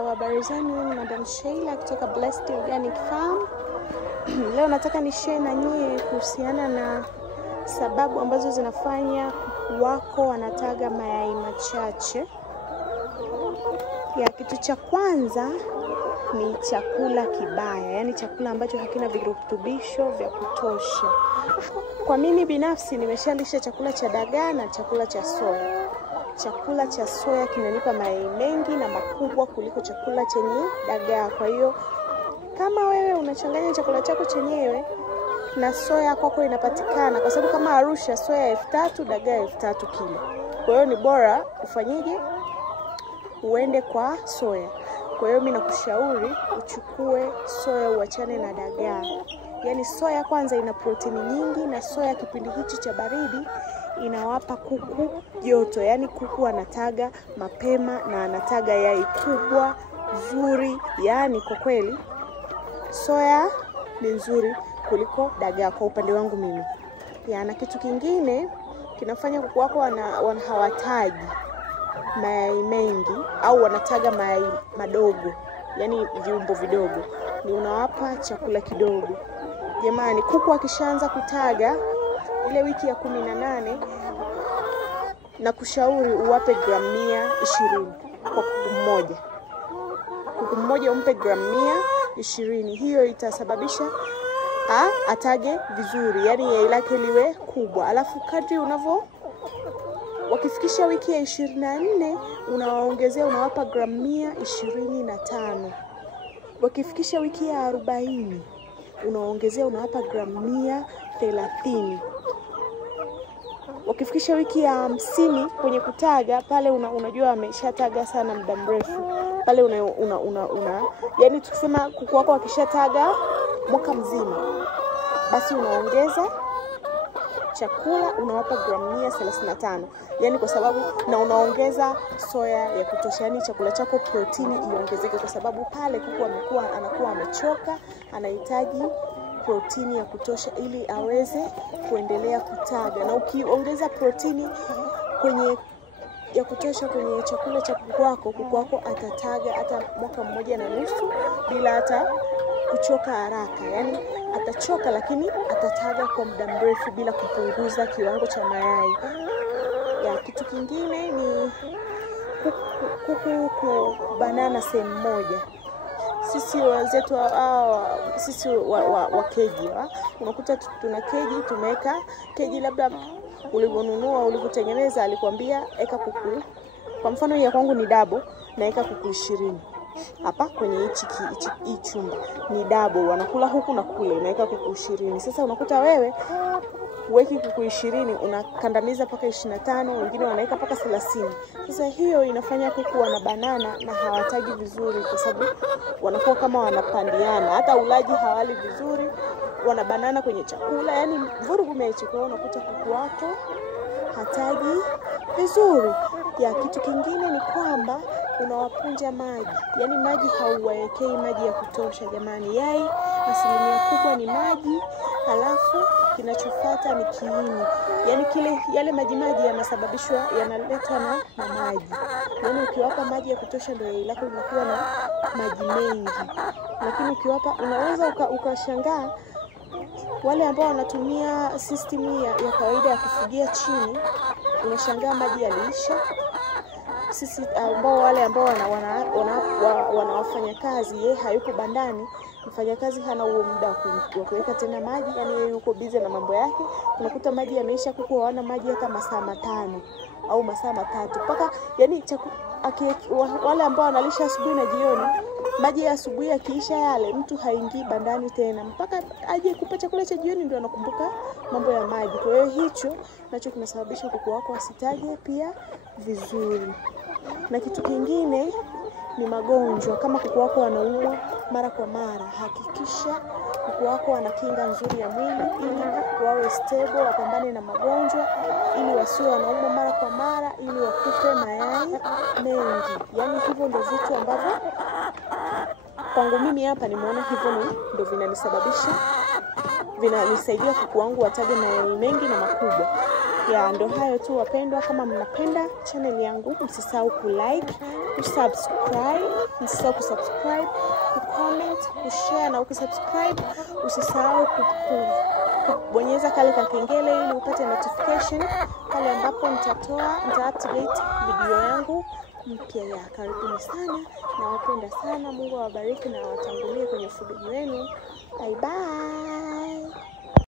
Hello, habari zenu, ni Madam Sheila kutoka Blessed Organic Farm. Leo nataka ni share na nyie kuhusiana na sababu ambazo zinafanya kuku wako wanataga mayai machache. Kitu cha kwanza ni chakula kibaya, yani chakula ambacho hakina virutubisho vya kutosha. Kwa mimi binafsi nimeshalisha chakula cha dagaa na chakula cha soya. Chakula cha soya kinanipa mayai mengi na makubwa kuliko chakula chenye dagaa. Kwa hiyo kama wewe unachanganya chakula chako chenyewe na soya kwako inapatikana, kwa sababu kama Arusha soya 3000, dagaa 3000 kilo. Kwa hiyo ni bora ufanyeje? Uende kwa soya. Kwa hiyo mimi nakushauri uchukue soya, uachane na dagaa. Yani soya kwanza ina protini nyingi, na soya kipindi hichi cha baridi inawapa kuku joto. Yani kuku anataga mapema na anataga yai kubwa nzuri. Yani kwa kweli soya ni nzuri kuliko dagaa kwa upande wangu mimi. Na kitu kingine kinafanya kuku wako hawataji mayai mengi au wanataga mayai madogo, yani viumbo vidogo, ni unawapa chakula kidogo. Jamani, kuku akishaanza kutaga ile wiki ya 18 na kushauri uwape gramu 120 kwa kuku mmoja. Kuku mmoja umpe gramu 120. Hiyo itasababisha atage vizuri, yani yai lake liwe kubwa. Alafu kadri wakifikisha wiki ya 24 unawaongezea, unawapa gramu 125. Wakifikisha wiki ya 40 unaongezea, unawapa gramu 130. Wakifikisha wiki ya 50 kwenye kutaga pale unajua ameshataga sana muda mrefu. Pale yani tukisema kuku wako wakishataga mwaka mzima, basi unaongeza chakula, unawapa gramu 135. Yani kwa sababu na unaongeza soya ya kutosha, yani chakula chako protini iongezeke, kwa sababu pale kuku anakuwa amechoka, anahitaji protini ya kutosha ili aweze kuendelea kutaga. Na ukiongeza protini ya kutosha kwenye chakula cha kuku wako atataga hata mwaka 1.5 bila hata kuchoka haraka. Yani atachoka lakini atataga kwa muda mrefu bila kupunguza kiwango cha mayai. Kitu kingine ni kuku kubanana sehemu moja. Sisi wenzetu sisi wa keji, unakuta tuna keji, tumeweka keji, labda ulivyotengeneza alikwambia eka kuku, kwa mfano ya kwangu ni dabo, na eka kuku 20. Hapa kwenye hii chumba ni dabo, wanakula huku na kule, unaweka kuku 20. Sasa unakuta wewe uweki kuku 20, unakandamiza paka 25, wengine wanaweka paka 30. Sasa hiyo inafanya kuku wanabanana na hawataji vizuri, kwa sababu wanakuwa kama wanapandiana, hata ulaji hawali vizuri, wanabanana kwenye chakula, yani vurugu mechi. Kwa hiyo unakuta kuku wako hataji vizuri. Kitu kingine ni kwamba unawapunja maji, yani maji hauwaekei maji ya kutosha. Jamani, yai asilimia kubwa ni maji, halafu kinachofuata ni kiini. Yani yale maji yanasababishwa, yanaletwa na maji. Yani ukiwapa maji ya kutosha ndio yai lako linakuwa na maji mengi. Lakini ukiwapa, unaweza ukashangaa wale ambao wanatumia system ya kawaida ya kufugia chini, unashangaa maji yaliisha. Sisi wale ambao wanawafanya kazi, hayuko bandani, mfanyakazi hana huo muda wa kuweka tena maji, yani yeye yuko busy na mambo yake. Unakuta maji yameisha, kuku hawana maji hata masaa 5 au masaa 3 paka, yani wale ambao wanalisha asubuhi na jioni, maji ya asubuhi yakiisha yale, mtu haingii bandani tena mpaka aje kupa chakula cha jioni ndio anakumbuka mambo ya maji. Kwa hiyo hicho nacho kinasababisha kuku wako wasitaje pia vizuri. Na kitu kingine ni magonjwa. Kama kuku wako wanaumwa mara kwa mara, hakikisha kuku wako wana kinga nzuri ya mwili ili wawe stable, wapambane na magonjwa, ili wasiwe wanaumwa mara kwa mara, ili wakupe mayai mengi. Yani hivyo ndio vitu ambavyo kwangu mimi hapa nimeona hivyo ndio vinanisaidia kuku wangu watage mayai mengi na makubwa. Ya ndo hayo tu wapendwa. Kama mnapenda channel yangu, msisahau ku-like, kusubscribe, ku-comment, ku-share, na ukisubscribe usisahau kubonyeza kale ka kengele ili upate notification pale ambapo nita-update video yangu mpya. Ya karibuni sana, na wapenda sana. Mungu awabariki na awatangulie kwenye ufugaji wenu. Bye bye.